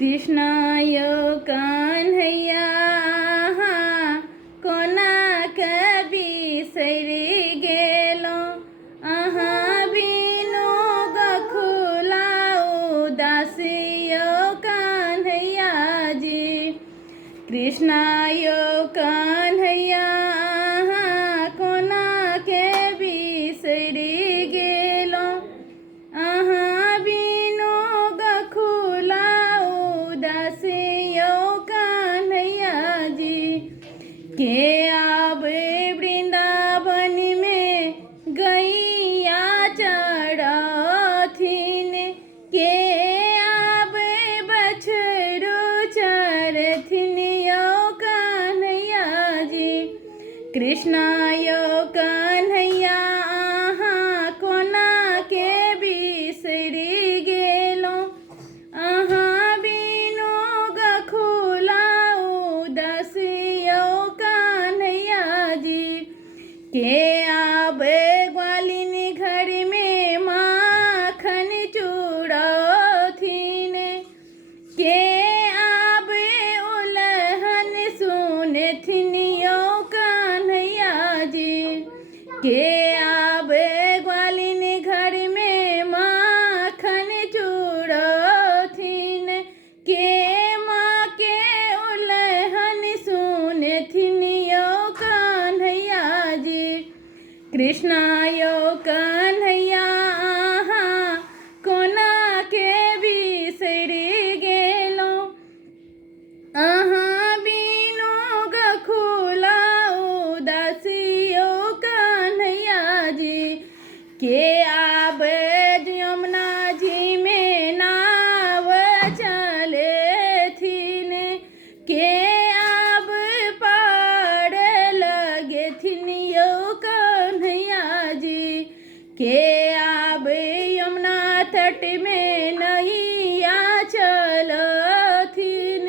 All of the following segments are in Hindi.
कृष्णाय कान्हैया कोना बिसरि गेलो अहाँ बिनु गखुला उदासियो कान्हैया जी। कृष्णाय कान्हैया कोना बिसरि गेलो अहाँ बिनु गखुला उदासियो कान्हैया जी। के आवे वृंदावन में गैया चढ़थिन के आवे बछरू चरथिन यो कान्हैया जी। कृष्णाय कान्हैया कोना बिसरि गेलो अहाँ बिनु गखुला उदासियो कान्हैया जी। के आवे ग्वालिन घर में माखन चूड़थिन के आवे उलहन सुनथिन यो कान्हैया जी। के आवे ग्वालिन घर में माखन चूड़थिन के माँ के उलहन सुनथिन यो कान्हैया जी। कृष्णाय कान्हैया कोना बिसरि गेलो अहाँ बिनु गखुला उदासियो कान्हैया जी। के आवे यमुना जी में नाव चलेथिन के आवे पार लगेथिन यो कान्हैया जी। के आवे यमुना तट में नैया चलथिन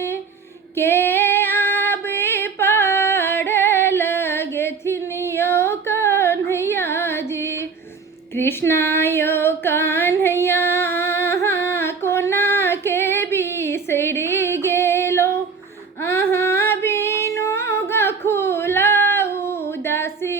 के आवे पार लगेथिन यो कान्हैया जी। कृष्णाय कान्हैया कोना बिसरि गेलो अहाँ बिनु गखुला उदासी